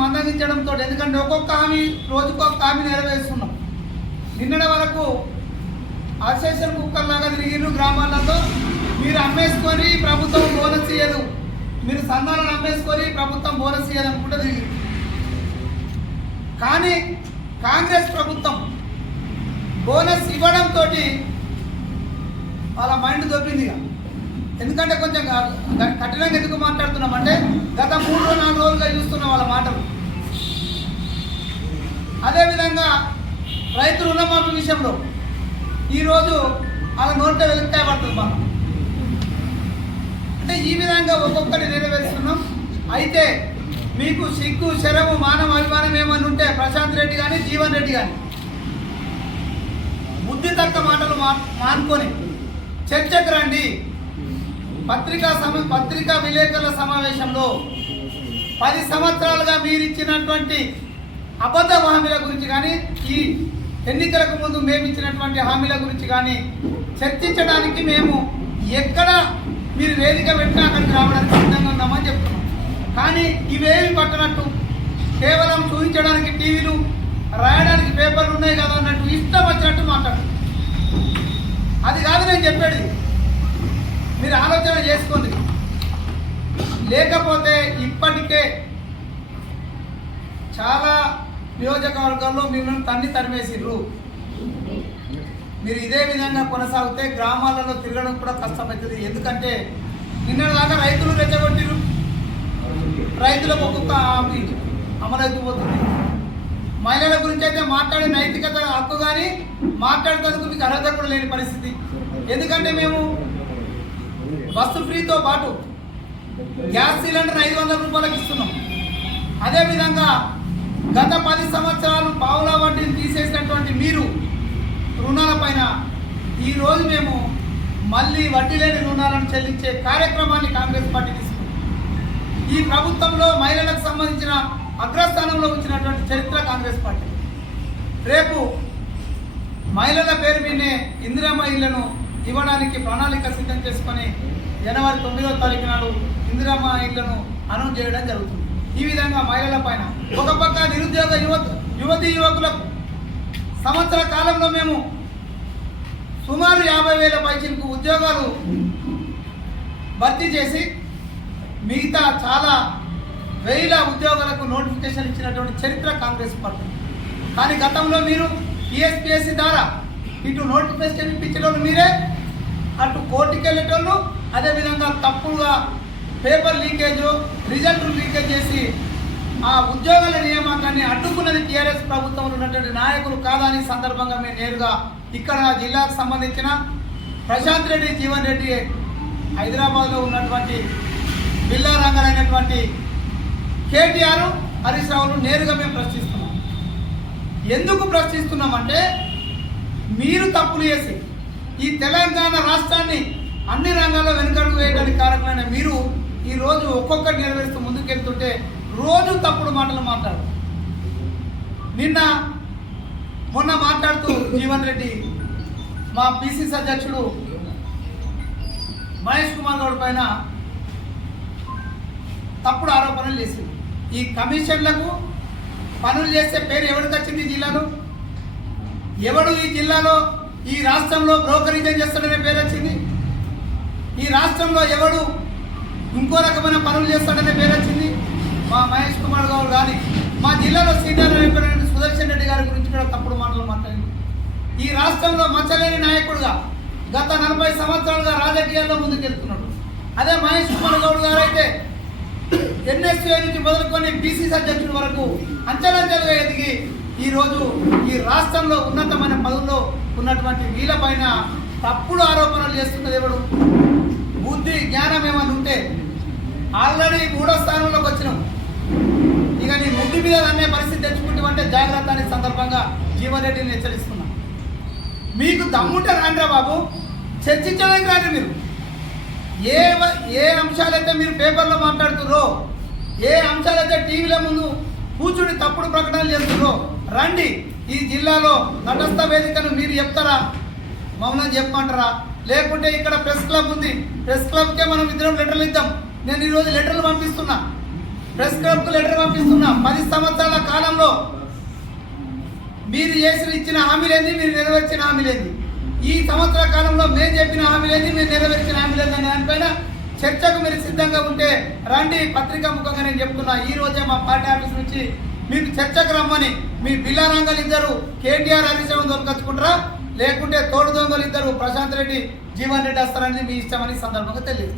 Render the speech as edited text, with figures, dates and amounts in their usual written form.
మందగించడంతో, ఎందుకంటే ఒక్కొక్క హామీ రోజుకొక హామీ నెరవేరుస్తున్నాం. నిన్నటి వరకు అసెషన్ కుక్కర్లాగా తిరిగిరు గ్రామాలలో. మీరు అమ్మేసుకొని ప్రభుత్వం బోనస్ ఇయ్యదు, మీరు సందాలను అమ్మేసుకొని ప్రభుత్వం బోనస్ ఇయ్యదు అనుకుంటే తిరిగి. కానీ కాంగ్రెస్ ప్రభుత్వం బోనస్ ఇవ్వడంతో వాళ్ళ మైండ్ దొబ్బిందిగా. ఎందుకంటే కొంచెం కఠినంగా ఎందుకు మాట్లాడుతున్నామంటే గత 3-4 రోజులుగా చూస్తున్నాం వాళ్ళ మాటలు. అదేవిధంగా రైతు రుణమాఫీ విషయంలో ఈరోజు వాళ్ళ నోట వెలుగుతాయి పడుతుంది మనం. అంటే ఈ విధంగా ఒక్కొక్కటి నెరవేరుస్తున్నాం. అయితే మీకు సిగ్గు, శరము, మానవ అభిమానం ఏమని ఉంటే ప్రశాంత్ రెడ్డి కానీ జీవన్ రెడ్డి కానీ బుద్ధి తక్క మాటలు మానుకొని చర్చకు రండి. పత్రికా విలేకరుల సమావేశంలో 10 సంవత్సరాలుగా మీరు ఇచ్చినటువంటి అబద్ధ హామీల గురించి కానీ, ఈ ఎన్నికలకు ముందు మేము ఇచ్చినటువంటి హామీల గురించి కానీ చర్చించడానికి మేము ఎక్కడ మీరు వేదిక పెట్టినా అక్కడికి రావడానికి సిద్ధంగా ఉన్నామని చెప్తున్నాం. కానీ ఇవేమి పట్టనట్టు కేవలం చూపించడానికి టీవీలు, రాయడానికి పేపర్లు ఉన్నాయి కదా అన్నట్టు ఇష్టం వచ్చినట్టు మాట్లాడు. అది కాదు నేను చెప్పేది. మీరు ఆలోచన చేసుకోండి. లేకపోతే ఇప్పటికే చాలా నియోజకవర్గాల్లో మిమ్మల్ని తరిమేసిర్రు. మీరు ఇదే విధంగా కొనసాగితే గ్రామాలలో తిరగడం కూడా కష్టమవుతుంది. ఎందుకంటే నిన్నటిదాకా రైతులు రెచ్చగొట్టిరు, రైతులకు ఒక్కొక్క హామీ అమలైపోతుంది. మహిళల గురించి అయితే మాట్లాడే నైతికత హక్కు కానీ మాట్లాడేందుకు మీకు అర్హత కూడా లేని పరిస్థితి. ఎందుకంటే మేము బస్సు ఫ్రీతో పాటు గ్యాస్ సిలిండర్ 500 రూపాయలకు ఇస్తున్నాం. అదేవిధంగా గత 10 సంవత్సరాలు పావులా వడ్డీని తీసేసినటువంటి మీరు రుణాలపైన ఈరోజు మేము మళ్ళీ వడ్డీ లేని రుణాలను చెల్లించే కార్యక్రమాన్ని కాంగ్రెస్ పార్టీ తీసుకుంది. ఈ ప్రభుత్వంలో మహిళలకు సంబంధించిన అగ్రస్థానంలో ఉంచినటువంటి చరిత్ర కాంగ్రెస్ పార్టీ. రేపు మహిళల పేరు మీదే ఇందిరమ్మ ఇళ్లను ఇవ్వడానికి ప్రణాళిక సిద్ధం చేసుకొని జనవరి 9వ తారీఖు నాడు ఇందిరమ్మ ఇళ్లను అనౌన్స్ చేయడం జరుగుతుంది. ఈ విధంగా మహిళల పైన ఒక పక్క నిరుద్యోగ యువతీ యువకులకు సంవత్సర కాలంలో మేము సుమారు 50,000 పైచిలకు ఉద్యోగాలు భర్తీ చేసి మిగతా చాలా వేల ఉద్యోగాలకు నోటిఫికేషన్ ఇచ్చినటువంటి చరిత్ర కాంగ్రెస్ పార్టీ. కానీ గతంలో మీరు టీఎస్పీఎస్సీ ద్వారా ఇటు నోటిఫికేషన్ ఇప్పించేటోళ్ళు మీరే, అటు కోర్టుకి వెళ్ళేటోళ్ళు, అదేవిధంగా తప్పుగా పేపర్ లీకేజ్, రిజల్ట్ లీకేజ్ చేసి ఆ ఉద్యోగాల నియామకాన్ని అడ్డుకున్నది టీఆర్ఎస్ ప్రభుత్వంలో ఉన్నటువంటి నాయకులు కాదని సందర్భంగా మేము నేరుగా ఇక్కడ జిల్లాకు సంబంధించిన ప్రశాంత్ రెడ్డి, జీవన్ రెడ్డి, హైదరాబాద్లో ఉన్నటువంటి బిల్లా రంగాలైనటువంటి కేటీఆర్, హరీష్ రావును నేరుగా మేము ప్రశ్నిస్తున్నాం. ఎందుకు ప్రశ్నిస్తున్నామంటే మీరు తప్పులు చేసి ఈ తెలంగాణ రాష్ట్రాన్ని అన్ని రంగాల్లో వెనుకడుగు వేయడానికి కారణమైన మీరు ఈరోజు ఒక్కొక్కటి నెరవేరుస్తూ ముందుకెళ్తుంటే రోజు తప్పుడు మాటలు మాట్లాడు. మొన్న మాట్లాడుతూ జీవన్ రెడ్డి మా పిసిసి అధ్యక్షుడు మహేష్ కుమార్ గౌడ్ పైన తప్పుడు ఆరోపణలు చేసింది. ఈ కమిషన్లకు పనులు చేసే పేరు ఎవరికి వచ్చింది? ఈ జిల్లాలో ఎవడు ఈ జిల్లాలో ఈ రాష్ట్రంలో బ్రోకరేజ్ చేస్తాడనే పేరు వచ్చింది? ఈ రాష్ట్రంలో ఎవడు ఇంకో రకమైన పనులు చేస్తాడనే పేరు వచ్చింది? మా మహేష్ కుమార్ గౌడ్ కానీ మా జిల్లాలో సీనియర్ అయిపోయిన సుదర్శన్ రెడ్డి గారి గురించి కూడా తప్పుడు మాటలు మాట్లాడింది. ఈ రాష్ట్రంలో మచ్చలేని నాయకుడుగా గత 40 సంవత్సరాలుగా రాజకీయాల్లో ముందుకెళ్తున్నాడు. అదే మహేష్ కుమార్ గౌడ్ గారు అయితే ఎన్ఎస్యూ నుంచి మొదలుకొని పిసిసి అధ్యక్షుడి వరకు అంచెలంచెలుగా ఎదిగి ఈరోజు ఈ రాష్ట్రంలో ఉన్నతమైన పదవుల్లో ఉన్నటువంటి వీళ్ళపైన తప్పుడు ఆరోపణలు చేస్తున్నది ఎవడు? బుద్ధి జ్ఞానం ఏమని ఉంటే ఆల్రెడీ 3వ స్థానంలోకి వచ్చినాం. ఇక నీ ముద్దు మీద అనే పరిస్థితి తెచ్చుకుంటామంటే జాగ్రత్త అనే సందర్భంగా జీవన్ రెడ్డిని హెచ్చరిస్తున్నా. మీకు దమ్ముంటే రాండ్రా బాబు, చర్చించడానికి రాండి. మీరు ఏ అంశాలైతే మీరు పేపర్లో మాట్లాడుతుర్రో, ఏ అంశాలైతే టీవీల ముందు కూర్చుని తప్పుడు ప్రకటనలు చేస్తుర్రో రండి. ఈ జిల్లాలో తటస్థ వేదికను మీరు చెప్తారా? మమ్మల్ని చెప్పమంటారా? లేకుంటే ఇక్కడ ప్రెస్ క్లబ్ ఉంది, ప్రెస్ క్లబ్కే మనం ఇద్దరం లెటర్లు ఇద్దాం. నేను ఈరోజు లెటర్లు పంపిస్తున్నా. ప్రెస్ క్లబ్కు లెటర్ పంపిస్తున్నాం. 10 సంవత్సరాల కాలంలో మీరు ఇచ్చిన హామీలేంది, మీరు నెరవేర్చిన హామీలేంది, ఈ సంవత్సర కాలంలో మేము చెప్పిన హామీలేంది, మీరు నెరవేర్చిన హామీలేంది అనే దానిపైన చర్చకు మీరు సిద్ధంగా ఉంటే రండి. పత్రికా ముఖంగా నేను చెప్తున్నా, ఈ రోజే మా పార్టీ ఆఫీస్ నుంచి మీకు చర్చకు రమ్మని. మీ బిల్లారంగలు ఇద్దరు కేటీఆర్ హరీష్ రావు దొరకచ్చుకుంటారా, లేకుంటే తోడు దొంగలు ఇద్దరు ప్రశాంత్ రెడ్డి జీవన్ రెడ్డి వస్తారనేది మీ ఇష్టమని సందర్భంగా తెలియదు.